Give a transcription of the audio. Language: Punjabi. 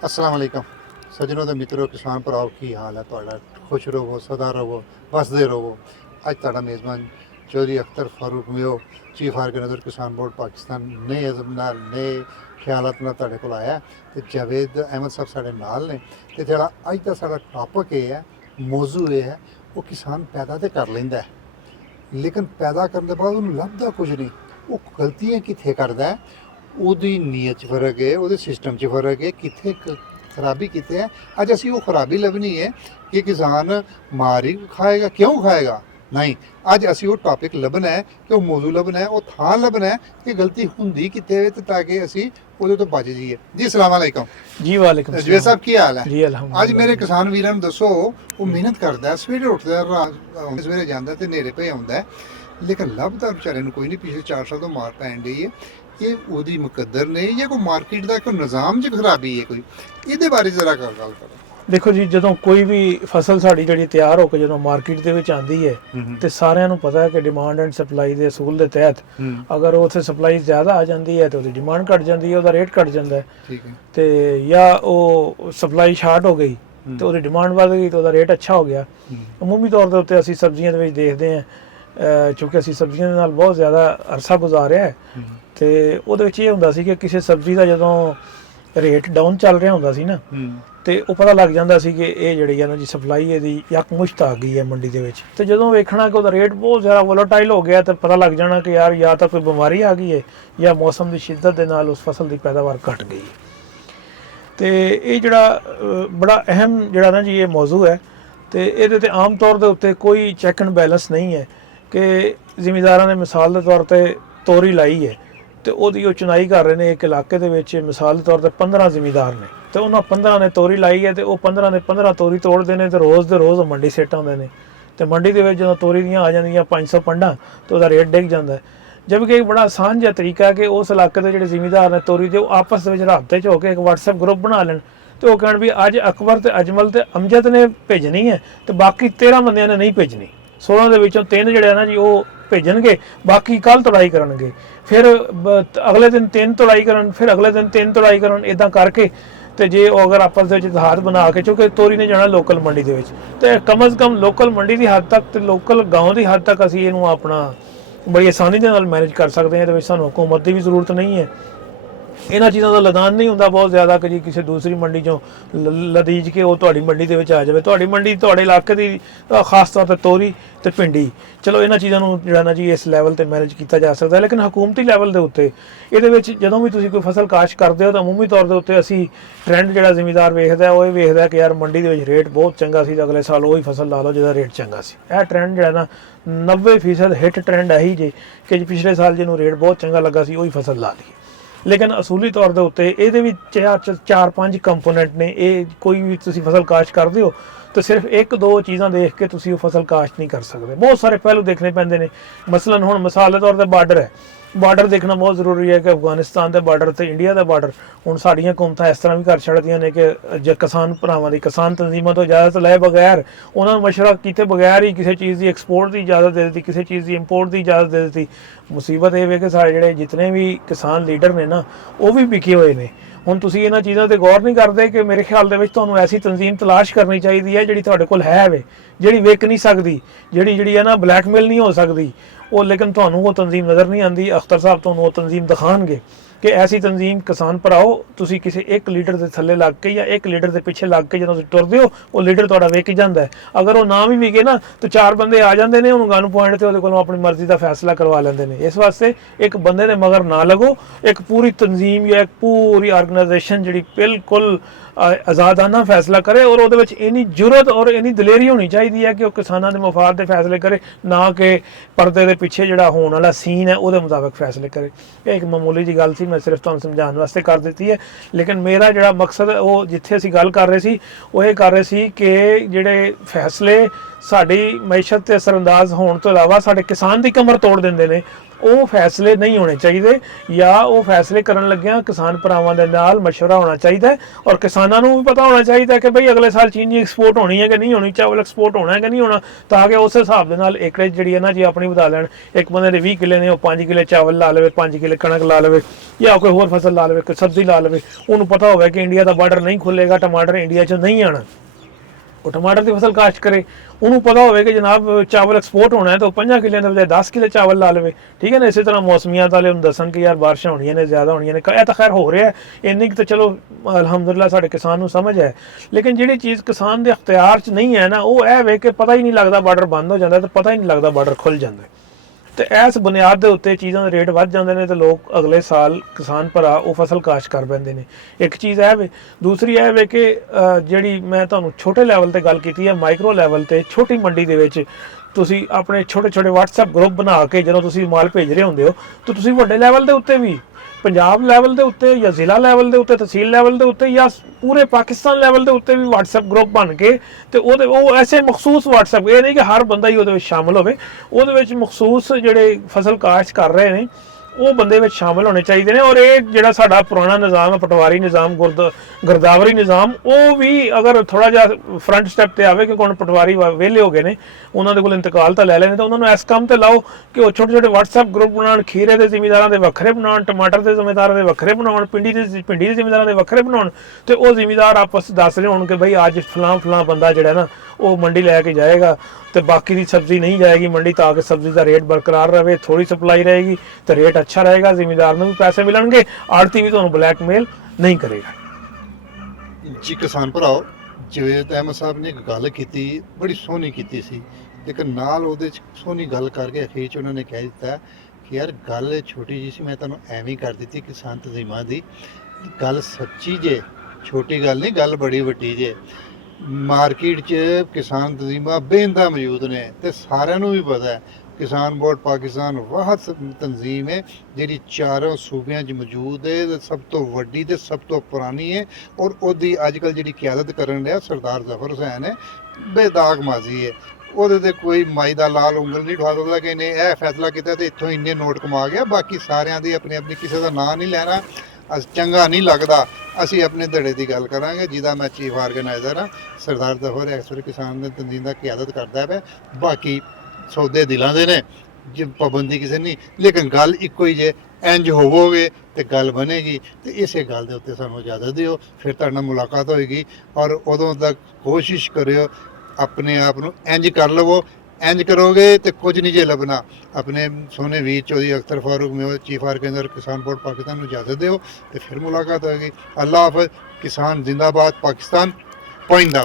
अस्सलाम वालेकुम सज्जनों ते मित्रों किसान भराओ की हाल है तुहाडा खुश रहो सदा रहो वसदे रहो अज तुहाडा मेज़बान Chaudhary Akhtar Farooq Meo chief organiser Kisan board Pakistan नए अज़म नाल नए ख्यालात नाल तुहाडे कोल आया ते जावेद अहमद साहब साडे नाल ने ते जेहड़ा अज दा साडा टॉपिक ये है मौजू ये है वो किसान पैदा तो कर लैंदा है लेकिन पैदा करने के बाद उन्हें लभदा कुछ नहीं वो गलतियां कित्थे करदा है ਉਹਦੀ ਨੀਅਤ 'ਚ ਫਰਕ ਹੈ ਉਹਦੇ ਸਿਸਟਮ 'ਚ ਫਰਕ ਹੈ ਕਿੱਥੇ ਖਰਾਬੀ ਕਿੱਥੇ ਹੈ ਅੱਜ ਅਸੀਂ ਉਹ ਖਰਾਬੀ ਲੱਭਣੀ ਹੈ ਕਿ ਕਿਸਾਨ ਮਾਰ ਹੀ ਖਾਏਗਾ ਕਿਉਂ ਖਾਏਗਾ ਨਹੀਂ ਅੱਜ ਅਸੀਂ ਉਹ ਟੌਪਿਕ ਲੱਭਣਾ ਹੈ ਕਿ ਉਹ ਮੌਜੂ ਲੱਭਣਾ ਹੈ ਉਹ ਥਾਂ ਲੱਭਣਾ ਹੈ ਕਿ ਗਲਤੀ ਹੁੰਦੀ ਕਿੱਥੇ ਹੈ ਤੇ ਤਾਂ ਕਿ ਅਸੀਂ ਉਹਦੇ ਤੋਂ ਬਚ ਜਾਈਏ ਜੀ ਅਸਲਾਮ ਵਾਲੇਕਮ ਜੀ ਵਾਲੇਕਮ ਜਵੇਦ ਸਾਹਿਬ ਕੀ ਹਾਲ ਹੈ ਜੀ ਅਲਹਮਦੁਲਿਲਾ ਅੱਜ ਮੇਰੇ ਕਿਸਾਨ ਵੀਰਾਂ ਨੂੰ ਦੱਸੋ ਉਹ ਮਿਹਨਤ ਕਰਦਾ ਸਵੇਰੇ ਉੱਠਦਾ ਰਾਤ ਸਵੇਰੇ ਜਾਂਦਾ ਤੇ ਹਨੇਰੇ ਪਏ ਆਉਂਦਾ ਲੇਕਿਨ ਲੱਭਦਾ ਵਿਚਾਰੇ ਨੂੰ ਕੋਈ ਨਹੀਂ ਪਿਛਲੇ 4 ਸਾਲ ਤੋਂ ਮਾਰ ਪੈਣ ਡਈ ਹੈ ਇਹ ਉਹਦੀ ਮੁਕੱਦਰ ਨੇ ਜਾਂ ਕੋਈ ਮਾਰਕੀਟ ਦਾ ਕੋਈ ਨਿਜ਼ਾਮ 'ਚ ਖਰਾਬੀ ਹੈ ਕੋਈ ਇਹਦੇ ਬਾਰੇ ਜ਼ਰਾ ਗੱਲ ਕਰੋ ਦੇਖੋ ਜੀ ਜਦੋਂ ਕੋਈ ਵੀ ਫਸਲ ਸਾਡੀ ਜਿਹੜੀ ਤਿਆਰ ਹੋ ਕੇ ਜਦੋਂ ਮਾਰਕੀਟ ਦੇ ਵਿੱਚ ਆਂਦੀ ਹੈ ਤੇ ਸਾਰਿਆਂ ਨੂੰ ਪਤਾ ਹੈ ਕਿ ਡਿਮਾਂਡ ਐਂਡ ਸਪਲਾਈ ਦੇ ਅਸੂਲ ਦੇ ਤਹਿਤ ਅਗਰ ਉੱਥੇ ਸਪਲਾਈ ਜ਼ਿਆਦਾ ਆ ਜਾਂਦੀ ਹੈ ਤਾਂ ਉਹਦੀ ਡਿਮਾਂਡ ਘਟ ਜਾਂਦੀ ਹੈ ਉਹਦਾ ਰੇਟ ਘਟ ਜਾਂਦਾ ਹੈ ਠੀਕ ਹੈ ਤੇ ਜਾਂ ਉਹ ਸਪਲਾਈ ਸ਼ਾਰਟ ਹੋ ਗਈ ਤੇ ਉਹਦੀ ਡਿਮਾਂਡ ਵੱਧ ਗਈ ਤਾਂ ਉਹਦਾ ਰੇਟ ਅੱਛਾ ਹੋ ਗਿਆ ਅਮੂਮੀ ਤੌਰ ਦੇ ਉੱਤੇ ਅਸੀਂ ਸਬਜ਼ੀਆਂ ਦੇ ਵਿੱਚ ਦੇਖਦੇ ਹਾਂ ਕਿਉਂਕਿ ਅਸੀਂ ਸਬਜ਼ੀਆਂ ਦੇ ਨਾਲ ਬਹੁਤ ਜ਼ਿਆਦਾ ਅਰਸਾ ਗੁਜ਼ਾਰਿਆ ਹੈ ਤੇ ਉਹਦੇ ਵਿੱਚ ਇਹ ਹੁੰਦਾ ਸੀ ਕਿ ਕਿਸੇ ਸਬਜ਼ੀ ਦਾ ਜਦੋਂ ਰੇਟ ਡਾਊਨ ਚੱਲ ਰਿਹਾ ਹੁੰਦਾ ਸੀ ਨਾ ਤੇ ਉਹ ਪਤਾ ਲੱਗ ਜਾਂਦਾ ਸੀ ਕਿ ਇਹ ਜਿਹੜੀ ਹੈ ਨਾ ਜੀ ਸਪਲਾਈ ਇਹਦੀ ਯਕਮੁਸ਼ਤ ਆ ਗਈ ਹੈ ਮੰਡੀ ਦੇ ਵਿੱਚ ਤੇ ਜਦੋਂ ਵੇਖਣਾ ਕਿ ਉਹਦਾ ਰੇਟ ਬਹੁਤ ਜ਼ਿਆਦਾ ਵੋਲੇਟਾਈਲ ਹੋ ਗਿਆ ਤਾਂ ਪਤਾ ਲੱਗ ਜਾਣਾ ਕਿ ਯਾਰ ਜਾਂ ਤਾਂ ਕੋਈ ਬਿਮਾਰੀ ਆ ਗਈ ਹੈ ਜਾਂ ਮੌਸਮ ਦੀ ਸ਼ਿੱਦਤ ਦੇ ਨਾਲ ਉਸ ਫਸਲ ਦੀ ਪੈਦਾਵਾਰ ਘਟ ਗਈ ਤੇ ਇਹ ਜਿਹੜਾ ਬੜਾ ਅਹਿਮ ਜਿਹੜਾ ਨਾ ਜੀ ਇਹ ਮੌਜੂ ਹੈ ਤੇ ਇਹਦੇ ਤੇ ਆਮ ਤੌਰ ਦੇ ਉੱਤੇ ਕੋਈ ਚੈੱਕ ਐਂਡ ਬੈਲੈਂਸ ਨਹੀਂ ਹੈ ਕਿ ਜ਼ਿਮੀਂਦਾਰਾਂ ਨੇ ਮਿਸਾਲ ਦੇ ਤੌਰ ਤੇ ਤੋਰੀ ਲਾਈ ਹੈ ਤੇ ਉਹਦੀ ਉਹ ਚੁਣਾਈ ਕਰ ਰਹੇ ਨੇ ਇੱਕ ਇਲਾਕੇ ਦੇ ਵਿੱਚ ਮਿਸਾਲ ਦੇ ਤੌਰ ਤੇ 15 ਜ਼ਿਮੀਂਦਾਰ ਨੇ ਤੇ ਉਹਨਾਂ 15 ਨੇ ਤੋਰੀ ਲਾਈ ਹੈ ਤੇ ਉਹ 15 ਨੇ 15 ਤੋਰੀ ਤੋੜਦੇ ਨੇ ਤੇ ਰੋਜ਼ ਦੇ ਰੋਜ਼ ਮੰਡੀ ਸੈੱਟ ਆਉਂਦੇ ਨੇ ਤੇ ਮੰਡੀ ਦੇ ਵਿੱਚ ਜਦੋਂ ਤੋਰੀ ਦੀਆਂ ਆ ਜਾਂਦੀਆਂ 500 ਪੰਡਾਂ ਤੇ ਉਹਦਾ ਰੇਟ ਡਿੱਗ ਜਾਂਦਾ ਹੈ ਜਦਕਿ ਇੱਕ ਬੜਾ ਆਸਾਨ ਜਿਹਾ ਤਰੀਕਾ ਹੈ ਕਿ ਉਸ ਇਲਾਕੇ ਦੇ ਜਿਹੜੇ ਜ਼ਿਮੀਂਦਾਰ ਨੇ ਤੋਰੀ ਦੇ ਉਹ ਆਪਸ ਦੇ ਵਿੱਚ ਰਾਬਤੇ 'ਚ ਹੋ ਕੇ ਇੱਕ WhatsApp ਗਰੁੱਪ ਬਣਾ ਲੈਣ ਤੇ ਉਹ ਕਹਿਣ ਵੀ ਅੱਜ ਅਕਬਰ ਤੇ ਅਜਮਲ ਤੇ ਅਮਜਦ ਨੇ ਭੇਜਣੀ ਹੈ ਤੇ ਬਾਕੀ 13 ਬੰਦਿਆਂ ਨੇ ਨਹੀਂ ਭੇਜਣੀ 16 ਦੇ ਵਿੱਚੋਂ 3 ਜਿਹੜੇ ਆ ਨਾ ਜੀ ਉਹ ਭੇਜਣਗੇ ਬਾਕੀ ਕੱਲ ਤੁੜਾਈ ਕਰਨਗੇ ਫਿਰ ਅਗਲੇ ਦਿਨ 3 ਤੁੜਾਈ ਕਰਨ ਫਿਰ ਅਗਲੇ ਦਿਨ 3 ਤੁੜਾਈ ਕਰਨ ਇਦਾਂ ਕਰਕੇ ਤੇ ਜੇ ਉਹ ਅਗਰ ਆਪਸ ਦੇ ਵਿੱਚ ਇਤਿਹਾਦ ਬਣਾ ਕੇ ਕਿਉਂਕਿ ਤੋਰੀ ਨੇ ਜਾਣਾ ਲੋਕਲ ਮੰਡੀ ਦੇ ਵਿੱਚ ਤੇ ਕਮ ਅਜ਼ ਕਮ ਲੋਕਲ ਮੰਡੀ ਦੀ ਹੱਦ ਤੱਕ ਤੇ ਲੋਕਲ ਗਾਉਂ ਦੀ ਹੱਦ ਤੱਕ ਅਸੀਂ ਇਹਨੂੰ ਆਪਣਾ ਬੜੀ ਆਸਾਨੀ ਦੇ ਨਾਲ ਮੈਨੇਜ ਕਰ ਸਕਦੇ ਹਾਂ ਇਹਦੇ ਵਿੱਚ ਸਾਨੂੰ ਹਕੂਮਤ ਦੀ ਵੀ ਜ਼ਰੂਰਤ ਨਹੀਂ ਹੈ ਇਹਨਾਂ ਚੀਜ਼ਾਂ ਦਾ ਲਦਾਨ ਨਹੀਂ ਹੁੰਦਾ ਬਹੁਤ ਜ਼ਿਆਦਾ ਕਿ ਜੀ ਕਿਸੇ ਦੂਸਰੀ ਮੰਡੀ 'ਚੋਂ ਲਦੀਜ ਕੇ ਉਹ ਤੁਹਾਡੀ ਮੰਡੀ ਦੇ ਵਿੱਚ ਆ ਜਾਵੇ ਤੁਹਾਡੀ ਮੰਡੀ ਤੁਹਾਡੇ ਇਲਾਕੇ ਦੀ ਖਾਸ ਤੌਰ 'ਤੇ ਤੋਰੀ ਤੇ ਭਿੰਡੀ ਚਲੋ ਇਹਨਾਂ ਚੀਜ਼ਾਂ ਨੂੰ ਜਿਹੜਾ ਨਾ ਜੀ ਇਸ ਲੈਵਲ ਤੇ ਮੈਨੇਜ ਕੀਤਾ ਜਾ ਸਕਦਾ ਲੇਕਿਨ ਹਕੂਮਤੀ ਲੈਵਲ ਦੇ ਉੱਤੇ ਇਹਦੇ ਵਿੱਚ ਜਦੋਂ ਵੀ ਤੁਸੀਂ ਕੋਈ ਫਸਲ ਕਾਸ਼ ਕਰਦੇ ਹੋ ਤਾਂ ਅਮੂਮੀ ਤੌਰ ਦੇ ਉੱਤੇ ਅਸੀਂ ਟ੍ਰੈਂਡ ਜਿਹੜਾ ਜ਼ਿਮੀਂਦਾਰ ਵੇਖਦਾ ਉਹ ਇਹ ਵੇਖਦਾ ਕਿ ਯਾਰ ਮੰਡੀ ਦੇ ਵਿੱਚ ਰੇਟ ਬਹੁਤ ਚੰਗਾ ਸੀ ਅਗਲੇ ਸਾਲ ਉਹੀ ਫਸਲ ਲਾ ਲਓ ਜਿਹਦਾ ਰੇਟ ਚੰਗਾ ਸੀ ਇਹ ਟ੍ਰੈਂਡ ਜਿਹੜਾ ਨਾ 90% ਹਿੱਟ ਟ੍ਰੈਂਡ ਇਹੀ ਜੇ ਕਿ ਪਿਛਲੇ ਸਾਲ ਜਿਹਨੂੰ ਰੇਟ ਬਹੁਤ ਚੰਗਾ ਲੱਗਾ ਸੀ ਉਹੀ ਫਸਲ ਲਾ ਲਈ ਲੇਕਿਨ ਅਸੂਲੀ ਤੌਰ ਦੇ ਉੱਤੇ ਇਹਦੇ ਵਿੱਚ 4-5 ਕੰਪੋਨੈਂਟ ਨੇ ਇਹ ਕੋਈ ਵੀ ਤੁਸੀਂ ਫਸਲ ਕਾਸ਼ਤ ਕਰਦੇ ਹੋ ਤਾਂ ਸਿਰਫ 1-2 ਚੀਜ਼ਾਂ ਦੇਖ ਕੇ ਤੁਸੀਂ ਉਹ ਫਸਲ ਕਾਸ਼ਤ ਨਹੀਂ ਕਰ ਸਕਦੇ ਬਹੁਤ ਸਾਰੇ ਪਹਿਲੂ ਦੇਖਣੇ ਪੈਂਦੇ ਨੇ ਮਸਲਨ ਹੁਣ ਮਿਸਾਲ ਦੇ ਤੌਰ ਤੇ ਬਾਰਡਰ ਹੈ ਬਾਰਡਰ ਦੇਖਣਾ ਬਹੁਤ ਜ਼ਰੂਰੀ ਹੈ ਕਿ ਅਫਗਾਨਿਸਤਾਨ ਦੇ ਬਾਰਡਰ ਤੇ ਇੰਡੀਆ ਦਾ ਬਾਰਡਰ ਹੁਣ ਸਾਡੀਆਂ ਹਕੂਮਤਾਂ ਇਸ ਤਰ੍ਹਾਂ ਵੀ ਕਰ ਛੱਡਦੀਆਂ ਨੇ ਕਿ ਜੇ ਕਿਸਾਨ ਭਰਾਵਾਂ ਦੀ ਕਿਸਾਨ ਤਨਜ਼ੀਮਾਂ ਤੋਂ ਇਜਾਜ਼ਤ ਲਏ ਬਗੈਰ ਉਹਨਾਂ ਨੂੰ ਮਸ਼ਵਰਾ ਕੀਤੇ ਬਗੈਰ ਹੀ ਕਿਸੇ ਚੀਜ਼ ਦੀ ਐਕਸਪੋਰਟ ਦੀ ਇਜਾਜ਼ਤ ਦੇ ਦਿੱਤੀ ਕਿਸੇ ਚੀਜ਼ ਦੀ ਇੰਪੋਰਟ ਦੀ ਇਜਾਜ਼ਤ ਦੇ ਦਿੱਤੀ ਮੁਸੀਬਤ ਇਹ ਵੇ ਕਿ ਸਾਡੇ ਜਿਹੜੇ ਜਿਤਨੇ ਵੀ ਕਿਸਾਨ ਲੀਡਰ ਨੇ ਨਾ ਉਹ ਵੀ ਵਿਕੇ ਹੋਏ ਨੇ ਹੁਣ ਤੁਸੀਂ ਇਹਨਾਂ ਚੀਜ਼ਾਂ ਤੇ ਗੌਰ ਨਹੀਂ ਕਰਦੇ ਕਿ ਮੇਰੇ ਖਿਆਲ ਦੇ ਵਿੱਚ ਤੁਹਾਨੂੰ ਐਸੀ ਤਨਜ਼ੀਮ ਤਲਾਸ਼ ਕਰਨੀ ਚਾਹੀਦੀ ਹੈ ਜਿਹੜੀ ਤੁਹਾਡੇ ਕੋਲ ਹੈ ਵੇ ਜਿਹੜੀ ਵਿਕ ਨਹੀਂ ਸਕਦੀ ਜਿਹੜੀ ਹੈ ਨਾ ਬਲੈਕਮੇਲ ਨਹੀਂ ਹੋ ਸਕਦੀ ਉਹ ਲੇਕਿਨ ਤੁਹਾਨੂੰ ਉਹ ਤਨਜ਼ੀਮ ਨਜ਼ਰ ਨਹੀਂ ਆਉਂਦੀ ਅਖਤਰ ਸਾਹਿਬ ਤੁਹਾਨੂੰ ਉਹ ਤਨਜ਼ੀਮ ਦਿਖਾਉਣਗੇ ਕਿ ਐਸੀ ਤਨਜ਼ੀਮ ਕਿਸਾਨ ਭਰਾਓ ਤੁਸੀਂ ਕਿਸੇ ਇੱਕ ਲੀਡਰ ਦੇ ਥੱਲੇ ਲੱਗ ਕੇ ਜਾਂ ਇੱਕ ਲੀਡਰ ਦੇ ਪਿੱਛੇ ਲੱਗ ਕੇ ਜਦੋਂ ਤੁਸੀਂ ਤੁਰਦੇ ਹੋ ਉਹ ਲੀਡਰ ਤੁਹਾਡਾ ਵਿਕ ਜਾਂਦਾ ਹੈ ਅਗਰ ਉਹ ਨਾ ਵੀ ਵਿਕੇ ਨਾ ਤਾਂ 4 ਬੰਦੇ ਆ ਜਾਂਦੇ ਨੇ ਉਹਨੂੰ ਗਨ ਪੁਆਇੰਟ ਤੇ ਉਹਦੇ ਕੋਲੋਂ ਆਪਣੀ ਮਰਜ਼ੀ ਦਾ ਫੈਸਲਾ ਕਰਵਾ ਲੈਂਦੇ ਨੇ ਇਸ ਵਾਸਤੇ ਇੱਕ ਬੰਦੇ ਦੇ ਮਗਰ ਨਾ ਲੱਗੋ ਇੱਕ ਪੂਰੀ ਤਨਜ਼ੀਮ ਜਾਂ ਇੱਕ ਪੂਰੀ ਆਰਗੇਨਾਈਜੇਸ਼ਨ ਜਿਹੜੀ ਬਿਲਕੁਲ ਆਜ਼ਾਦਾਨਾ ਫੈਸਲਾ ਕਰੇ ਔਰ ਉਹਦੇ ਵਿੱਚ ਇੰਨੀ ਜੁਰਤ ਔਰ ਇੰਨੀ ਦਲੇਰੀ ਹੋਣੀ ਚਾਹੀਦੀ ਹੈ ਕਿ ਉਹ ਕਿਸਾਨਾਂ ਦੇ ਮਫਾਦ ਦੇ ਫੈਸਲੇ ਕਰੇ ਨਾ ਕਿ ਪਰਦੇ ਦੇ ਪਿੱਛੇ ਜਿਹੜਾ ਹੋਣ ਵਾਲਾ ਸੀਨ ਹੈ ਉਹਦੇ ਮੁਤਾਬਕ ਫੈਸਲੇ ਕਰੇ ਇਹ ਇੱਕ ਮਾਮੂਲੀ ਜੀ ਗੱਲ ਸੀ ਮੈਂ ਸਿਰਫ ਤੁਹਾਨੂੰ ਸਮਝਾਉਣ ਵਾਸਤੇ ਕਰ ਦਿੱਤੀ ਹੈ ਲੇਕਿਨ ਮੇਰਾ ਜਿਹੜਾ ਮਕਸਦ ਉਹ ਜਿੱਥੇ ਅਸੀਂ ਗੱਲ ਕਰ ਰਹੇ ਸੀ ਉਹ ਇਹ ਕਰ ਰਹੇ ਸੀ ਕਿ ਜਿਹੜੇ ਫੈਸਲੇ ਸਾਡੀ ਮੈਸ਼ਤ ਤੇ ਅਸਰਅੰਦਾਜ਼ ਹੋਣ ਤੋਂ ਇਲਾਵਾ ਸਾਡੇ ਕਿਸਾਨ ਦੀ ਕਮਰ ਤੋੜ ਦਿੰਦੇ ਨੇ। ਉਹ ਫੈਸਲੇ ਨਹੀਂ ਹੋਣੇ ਚਾਹੀਦੇ, ਜਾਂ ਉਹ ਫੈਸਲੇ ਕਰਨ ਲੱਗਿਆਂ ਕਿਸਾਨ ਭਰਾਵਾਂ ਦੇ ਨਾਲ ਮਸ਼ਵਰਾ ਹੋਣਾ ਚਾਹੀਦਾ ਹੈ, ਔਰ ਕਿਸਾਨਾਂ ਨੂੰ ਵੀ ਪਤਾ ਹੋਣਾ ਚਾਹੀਦਾ ਕਿ ਬਈ ਅਗਲੇ ਸਾਲ ਚੀਨੀ ਐਕਸਪੋਰਟ ਹੋਣੀ ਹੈ ਕਿ ਨਹੀਂ ਹੋਣੀ, ਚਾਵਲ ਐਕਸਪੋਰਟ ਹੋਣਾ ਹੈ ਕਿ ਨਹੀਂ ਹੋਣਾ, ਤਾਂ ਕਿ ਉਸ ਹਿਸਾਬ ਦੇ ਨਾਲ ਏਕੜੇਜ ਜਿਹੜੀ ਹੈ ਨਾ ਜੀ ਆਪਣੀ ਵਧਾ ਲੈਣ। ਇੱਕ ਬੰਦੇ ਦੇ 20 ਕਿੱਲੇ ਨੇ, ਉਹ 5 ਕਿੱਲੇ ਚਾਵਲ ਲਾ ਲਵੇ, 5 ਕਿੱਲੇ ਕਣਕ ਲਾ ਲਵੇ, ਜਾਂ ਕੋਈ ਹੋਰ ਫਸਲ ਲਾ ਲਵੇ, ਕੋਈ ਸਬਜ਼ੀ ਲਾ ਲਵੇ। ਉਹਨੂੰ ਪਤਾ ਹੋਵੇ ਕਿ ਇੰਡੀਆ ਦਾ ਬਾਰਡਰ ਨਹੀਂ ਖੁੱਲੇਗਾ, ਟਮਾਟਰ ਇੰਡੀਆ 'ਚ ਨਹੀਂ ਆਣਾ, ਉਹ ਟਮਾਟਰ ਦੀ ਫਸਲ ਕਾਸ਼ਤ ਕਰੇ। ਉਹਨੂੰ ਪਤਾ ਹੋਵੇ ਕਿ ਜਨਾਬ ਚਾਵਲ ਐਕਸਪੋਰਟ ਹੋਣਾ ਹੈ ਤਾਂ ਉਹ 5 ਕਿੱਲਿਆਂ ਦੇ ਬਜਾਏ 10 ਕਿੱਲੇ ਚਾਵਲ ਲਾ ਲਵੇ। ਠੀਕ ਹੈ ਨਾ। ਇਸੇ ਤਰ੍ਹਾਂ ਮੌਸਮੀਆਤ ਵਾਲੇ ਨੂੰ ਦੱਸਣ ਕਿ ਯਾਰ ਬਾਰਿਸ਼ਾਂ ਹੋਣੀਆਂ ਨੇ, ਜ਼ਿਆਦਾ ਹੋਣੀਆਂ ਨੇ, ਇਹ ਤਾਂ ਖੈਰ ਹੋ ਰਿਹਾ ਇੰਨੀ ਕੁ ਤਾਂ ਚਲੋ ਅਲਹਮਦੁਲਿਲਾ ਸਾਡੇ ਕਿਸਾਨ ਨੂੰ ਸਮਝ ਹੈ। ਲੇਕਿਨ ਜਿਹੜੀ ਚੀਜ਼ ਕਿਸਾਨ ਦੇ ਅਖਤਿਆਰ 'ਚ ਨਹੀਂ ਹੈ ਨਾ, ਉਹ ਇਹ ਵੇ ਕਿ ਪਤਾ ਹੀ ਨਹੀਂ ਲੱਗਦਾ ਬਾਰਡਰ ਬੰਦ ਹੋ ਜਾਂਦਾ, ਤੇ ਪਤਾ ਹੀ ਨਹੀਂ ਲੱਗਦਾ ਬਾਰਡਰ ਖੁੱਲ੍ਹ ਜਾਂਦਾ। ਤੇ ਇਸ ਬੁਨਿਆਦ ਦੇ ਉੱਤੇ ਚੀਜ਼ਾਂ ਦੇ ਰੇਟ ਵੱਧ ਜਾਂਦੇ ਨੇ, ਤੇ ਲੋਕ ਅਗਲੇ ਸਾਲ ਕਿਸਾਨ ਭਰਾ ਉਹ ਫਸਲ ਕਾਸ਼ਤ ਕਰ ਪੈਂਦੇ ਨੇ। ਇੱਕ ਚੀਜ਼ ਇਹ ਵੇ। ਦੂਸਰੀ ਇਹ ਵੇ ਕਿ ਜਿਹੜੀ ਮੈਂ ਤੁਹਾਨੂੰ ਛੋਟੇ ਲੈਵਲ ਤੇ ਗੱਲ ਕੀਤੀ ਹੈ, ਮਾਈਕਰੋ ਲੈਵਲ ਤੇ ਛੋਟੀ ਮੰਡੀ ਦੇ ਵਿੱਚ ਤੁਸੀਂ ਆਪਣੇ ਛੋਟੇ ਛੋਟੇ WhatsApp ਗਰੁੱਪ ਬਣਾ ਕੇ ਜਦੋਂ ਤੁਸੀਂ ਮਾਲ ਭੇਜ ਰਹੇ ਹੁੰਦੇ ਹੋ, ਤਾਂ ਤੁਸੀਂ ਵੱਡੇ ਲੈਵਲ ਦੇ ਉੱਤੇ ਵੀ, ਪੰਜਾਬ ਲੈਵਲ ਦੇ ਉੱਤੇ ਜਾਂ ਜ਼ਿਲ੍ਹਾ ਲੈਵਲ ਦੇ ਉੱਤੇ, ਤਹਿਸੀਲ ਲੈਵਲ ਦੇ ਉੱਤੇ, ਜਾਂ ਪੂਰੇ ਪਾਕਿਸਤਾਨ ਲੈਵਲ ਦੇ ਉੱਤੇ ਵੀ WhatsApp ਗਰੁੱਪ ਬਣ ਕੇ, ਤੇ ਉਹ ਐਸੇ ਮਖਸੂਸ WhatsApp, ਇਹ ਨਹੀਂ ਕਿ ਹਰ ਬੰਦਾ ਹੀ ਉਹਦੇ ਵਿੱਚ ਸ਼ਾਮਲ ਹੋਵੇ, ਉਹਦੇ ਵਿੱਚ ਮਖਸੂਸ ਜਿਹੜੇ ਫਸਲ ਕਾਸ਼ਤ ਕਰ ਰਹੇ ਨੇ ਉਹ ਬੰਦੇ ਵਿੱਚ ਸ਼ਾਮਲ ਹੋਣੇ ਚਾਹੀਦੇ ਨੇ। ਔਰ ਇਹ ਜਿਹੜਾ ਸਾਡਾ ਪੁਰਾਣਾ ਨਿਜ਼ਾਮ ਹੈ, ਪਟਵਾਰੀ ਨਿਜ਼ਾਮ, ਗਿਰਦਾਵਰੀ ਨਿਜ਼ਾਮ, ਉਹ ਵੀ ਅਗਰ ਥੋੜਾ ਜਿਹਾ ਫਰੰਟ ਸਟੈਪ ਤੇ ਆਵੇ, ਕਿਉਂਕਿ ਹੁਣ ਪਟਵਾਰੀ ਵਿਹਲੇ ਹੋ ਗਏ ਨੇ, ਉਹਨਾਂ ਦੇ ਕੋਲ ਇੰਤਕਾਲ ਤਾਂ ਲੈ ਲੈਣੇ, ਤਾਂ ਉਹਨਾਂ ਨੂੰ ਇਸ ਕੰਮ ਤੇ ਲਾਓ ਕਿ ਉਹ ਛੋਟੇ ਛੋਟੇ WhatsApp ਗਰੁੱਪ ਬਣਾਉਣ, ਖੀਰੇ ਦੇ ਜ਼ਿਮੀਂਦਾਰਾਂ ਦੇ ਵੱਖਰੇ ਬਣਾਉਣ, ਟਮਾਟਰ ਦੇ ਜ਼ਿਮੀਂਦਾਰਾਂ ਦੇ ਵੱਖਰੇ ਬਣਾਉਣ, ਭਿੰਡੀ ਦੇ ਜ਼ਿਮੀਂਦਾਰਾਂ ਦੇ ਵੱਖਰੇ ਬਣਾਉਣ, ਤੇ ਉਹ ਜ਼ਿਮੀਂਦਾਰ ਆਪਸ ਦੱਸ ਰਹੇ ਹੋਣ ਕਿ ਬਈ ਅੱਜ ਫਲਾਂ ਬੰਦਾ ਜਿਹੜਾ ਨਾ ਉਹ ਮੰਡੀ ਲੈ ਕੇ ਜਾਏਗਾ, ਤੇ ਬਾਕੀ ਦੀ ਸਬਜ਼ੀ ਨਹੀਂ ਜਾਏਗੀ ਮੰਡੀ, ਤਾਂ ਕਿ ਸਬਜ਼ੀ ਦਾ ਰੇਟ ਬਰਕਰਾਰ ਰਹੇ, ਥੋੜੀ ਸਪਲਾਈ ਰਹੇਗੀ ਤੇ ਰੇਟ ਅੱਛਾ ਰਹੇਗਾ, ਜ਼ਿਮੀਂਦਾਰ ਨੂੰ ਵੀ ਪੈਸੇ ਮਿਲਣਗੇ, ਆੜਤੀ ਵੀ ਤੁਹਾਨੂੰ ਬਲੈਕਮੇਲ ਨਹੀਂ ਕਰੇਗਾ। ਜੀ ਕਿਸਾਨ ਭਰਾਓ, ਜਵੇਦ ਅਹਿਮਦ ਸਾਹਿਬ ਨੇ ਇੱਕ ਗੱਲ ਕੀਤੀ, ਬੜੀ ਸੋਹਣੀ ਕੀਤੀ ਸੀ, ਲੇਕਿਨ ਨਾਲ ਉਹਦੇ 'ਚ ਸੋਹਣੀ ਗੱਲ ਕਰਕੇ ਅਖੀਰ 'ਚ ਉਹਨਾਂ ਨੇ ਕਹਿ ਦਿੱਤਾ ਕਿ ਯਾਰ ਗੱਲ ਛੋਟੀ ਜਿਹੀ ਸੀ, ਮੈਂ ਤੁਹਾਨੂੰ ਐਵੇਂ ਹੀ ਕਰ ਦਿੱਤੀ ਕਿਸਾਨ ਤਨਜ਼ੀਮਾਂ ਦੀ। ਗੱਲ ਸੱਚੀ ਜੇ, ਛੋਟੀ ਗੱਲ ਨਹੀਂ, ਗੱਲ ਬੜੀ ਵੱਡੀ ਜੇ। ਮਾਰਕੀਟ 'ਚ ਕਿਸਾਨ ਤਨਜ਼ੀਮਾਂ ਬੇਇੰਤਹਾ ਮੌਜੂਦ ਨੇ, ਤੇ ਸਾਰਿਆਂ ਨੂੰ ਵੀ ਪਤਾ ਹੈ ਕਿਸਾਨ ਬੋਰਡ ਪਾਕਿਸਤਾਨ ਵਾਹਦ ਤਨਜ਼ੀਮ ਹੈ ਜਿਹੜੀ ਚਾरों ਸੂਬਿਆਂ 'ਚ ਮੌਜੂਦ ਹੈ, ਤੇ ਸਭ ਤੋਂ ਵੱਡੀ ਤੇ ਸਭ ਤੋਂ ਪੁਰਾਣੀ ਹੈ, ਔਰ ਉਹਦੀ ਅੱਜ ਕੱਲ੍ਹ ਜਿਹੜੀ ਕਿਆਦਤ ਕਰਨ ਰਿਹਾ ਸਰਦਾਰ ਜ਼ਫਰ ਹੁਸੈਨ ਹੈ, ਬੇਦਾਗ ਮਾਜ਼ੀ ਹੈ। ਉਹਦੇ ਤੇ ਕੋਈ ਮਾਈ ਦਾ ਲਾਲ ਉਂਗਲ ਨਹੀਂ ਉਠਾ ਸਕਦਾ ਕਿ ਇਹਨੇ ਇਹ ਫੈਸਲਾ ਕੀਤਾ ਤੇ ਇੱਥੋਂ ਇੰਨੇ ਨੋਟ ਕਮਾ ਗਿਆ। ਬਾਕੀ ਸਾਰਿਆਂ ਦੀ ਆਪਣੀ ਆਪਣੀ, ਕਿਸੇ ਦਾ ਨਾਂ ਨਹੀਂ ਲੈਣਾ, ਚੰਗਾ ਨਹੀਂ ਲੱਗਦਾ। ਅਸੀਂ ਆਪਣੇ ਧੜੇ ਦੀ ਗੱਲ ਕਰਾਂਗੇ, ਜਿਹਦਾ ਮੈਂ ਚੀਫ ਆਰਗੇਨਾਈਜ਼ਰ ਹਾਂ। ਸਰਦਾਰ ਜ਼ਫਰ ਇਸ ਵੇਲੇ ਕਿਸਾਨ ਦੇ ਤਨਜ਼ੀਮ ਦਾ ਕਿਆਦਤ ਕਰਦਾ ਹੈ। ਬਾਕੀ ਸੌਦੇ ਦਿਲਾਂ ਦੇ ਨੇ, ਜੇ ਪਾਬੰਦੀ ਕਿਸੇ ਨਹੀਂ, ਲੇਕਿਨ ਗੱਲ ਇੱਕੋ ਹੀ ਜੇ, ਇੰਜ ਹੋਵੋਗੇ ਤੇ ਗੱਲ ਬਣੇਗੀ। ਤੇ ਇਸੇ ਗੱਲ ਦੇ ਉੱਤੇ ਸਾਨੂੰ ਇਜਾਜ਼ਤ ਦਿਓ, ਫਿਰ ਤੁਹਾਡੇ ਨਾਲ ਮੁਲਾਕਾਤ ਹੋਏਗੀ। ਔਰ ਉਦੋਂ ਤੱਕ ਕੋਸ਼ਿਸ਼ ਕਰਿਓ ਆਪਣੇ ਆਪ ਨੂੰ ਇੰਜ ਕਰ ਲਵੋ, ਇੰਜ ਕਰੋਗੇ ਤੇ ਕੁਝ ਨਹੀਂ ਜੇ ਲੱਭਣਾ। ਆਪਣੇ ਸੋਹਣੇ ਵੀਰ ਚੌਧਰੀ ਅਖਤਰ ਫਾਰੂਕ ਮੇਵਾ ਚੀਫ ਆਰਗੇਨਾਈਜ਼ਰ ਕਿਸਾਨ ਬੋਰਡ ਪਾਕਿਸਤਾਨ ਨੂੰ ਇਜਾਜ਼ਤ ਦਿਓ, ਤੇ ਫਿਰ ਮੁਲਾਕਾਤ ਹੋਏਗੀ। ਅੱਲਾਹ ਹਾਫਿਜ਼। ਕਿਸਾਨ ਜ਼ਿੰਦਾਬਾਦ, ਪਾਕਿਸਤਾਨ ਪਾਇੰਦਾ।